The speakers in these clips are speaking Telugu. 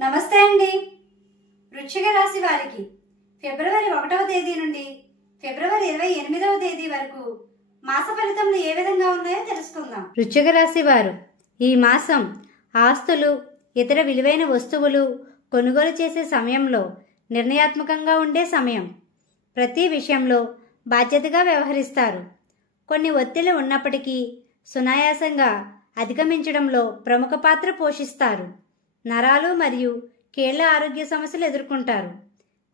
నమస్తే అండి. వృశ్చిక రాశి వారికి ఫిబ్రవరి 1వ తేదీ నుండి ఫిబ్రవరి 28వ తేదీ వరకు మాస ఫలితములు ఏ విధంగా ఉన్నాయో తెలుసుకుందాం. వృశ్చిక రాశి వారు ఈ మాసం ఆస్తులు, ఇతర విలువైన వస్తువులు కొనుగోలు చేసే సమయంలో నిర్ణయాత్మకంగా ఉండే సమయం. ప్రతి విషయంలో బాధ్యతగా వ్యవహరిస్తారు. కొన్ని ఒత్తిళ్లు ఉన్నప్పటికీ సునాయాసంగా అధిగమించడంలో ప్రముఖ పాత్ర పోషిస్తారు. నరాలు మరియు కీళ్ల ఆరోగ్య సమస్యలు ఎదుర్కొంటారు.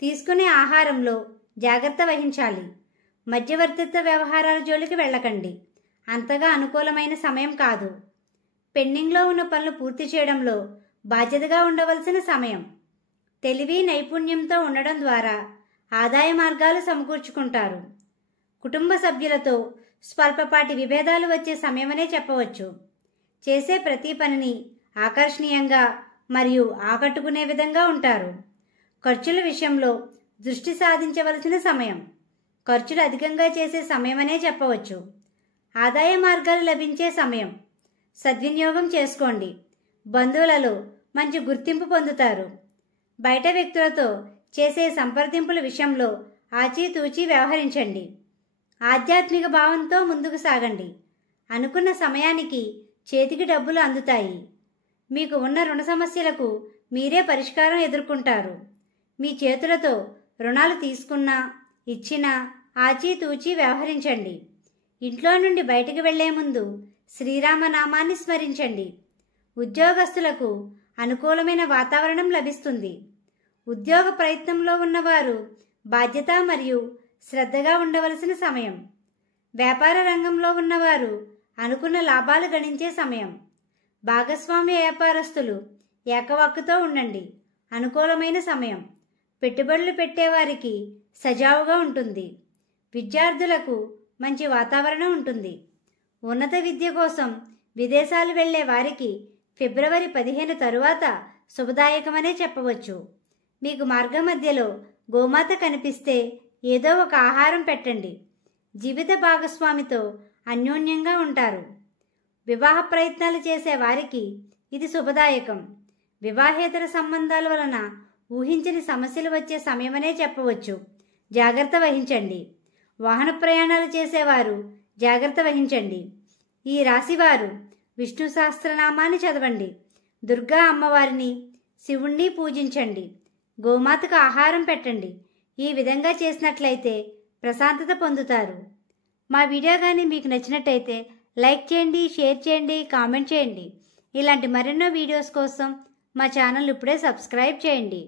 తీసుకునే ఆహారంలో జాగ్రత్త వహించాలి. మధ్యవర్తిత్వ వ్యవహారాల జోలికి వెళ్ళకండి. అంతగా అనుకూలమైన సమయం కాదు. పెండింగ్లో ఉన్న పనులు పూర్తి చేయడంలో బాధ్యతగా ఉండవలసిన సమయం. తెలివి, నైపుణ్యంతో ఉండడం ద్వారా ఆదాయ మార్గాలు సమకూర్చుకుంటారు. కుటుంబ సభ్యులతో స్వల్పపాటి విభేదాలు వచ్చే సమయమనే చెప్పవచ్చు. చేసే ప్రతి పనిని ఆకర్షణీయంగా మరియు ఆకట్టుకునే విధంగా ఉంటారు. ఖర్చుల విషయంలో దృష్టి సాధించవలసిన సమయం. ఖర్చులు అధికంగా చేసే సమయమనే చెప్పవచ్చు. ఆదాయ మార్గాలు లభించే సమయం. సద్వినియోగం చేసుకోండి. బంధువులలో మంచి గుర్తింపు పొందుతారు. బయట వ్యక్తులతో చేసే సంప్రదింపుల విషయంలో ఆచితూచి వ్యవహరించండి. ఆధ్యాత్మిక భావంతో ముందుకు సాగండి. అనుకున్న సమయానికి చేతికి డబ్బులు అందుతాయి. మీకు ఉన్న రుణ సమస్యలకు మీరే పరిష్కారం ఎదుర్కొంటారు. మీ చేతులతో రుణాలు తీసుకున్నా, ఇచ్చినా ఆచితూచి వ్యవహరించండి. ఇంట్లో నుండి బయటికి వెళ్లే ముందు శ్రీరామనామాన్ని స్మరించండి. ఉద్యోగస్తులకు అనుకూలమైన వాతావరణం లభిస్తుంది. ఉద్యోగ ప్రయత్నంలో ఉన్నవారు బాధ్యత మరియు శ్రద్ధగా ఉండవలసిన సమయం. వ్యాపార రంగంలో ఉన్నవారు అనుకున్న లాభాలు గణించే సమయం. భాగస్వామ్య వ్యాపారస్తులు ఏకవాక్కుతో ఉండండి. అనుకూలమైన సమయం. పెట్టుబడులు పెట్టేవారికి సజావుగా ఉంటుంది. విద్యార్థులకు మంచి వాతావరణం ఉంటుంది. ఉన్నత విద్య కోసం విదేశాలు వెళ్లే వారికి ఫిబ్రవరి 15 తరువాత శుభదాయకమనే చెప్పవచ్చు. మీకు మార్గ మధ్యలో గోమాత కనిపిస్తే ఏదో ఒక ఆహారం పెట్టండి. జీవిత భాగస్వామితో అన్యోన్యంగా ఉంటారు. వివాహ ప్రయత్నాలు చేసే వారికి ఇది శుభదాయకం. వివాహేతర సంబంధాల వలన ఊహించని సమస్యలు వచ్చే సమయమనే చెప్పవచ్చు. జాగ్రత్త వహించండి. వాహన ప్రయాణాలు చేసేవారు జాగ్రత్త వహించండి. ఈ రాశివారు విష్ణు సహస్రనామాన్ని చదవండి. దుర్గా అమ్మవారిని, శివుణ్ణి పూజించండి. గోమాతకు ఆహారం పెట్టండి. ఈ విధంగా చేసినట్లయితే ప్రశాంతత పొందుతారు. మా వీడియో కానీ మీకు నచ్చినట్టయితే లైక్ చేయండి, షేర్ చేయండి, కామెంట్ చేయండి. ఇలాంటి మరెన్నో వీడియోస్ కోసం మా ఛానల్ ఇప్పుడే సబ్స్క్రైబ్ చేయండి.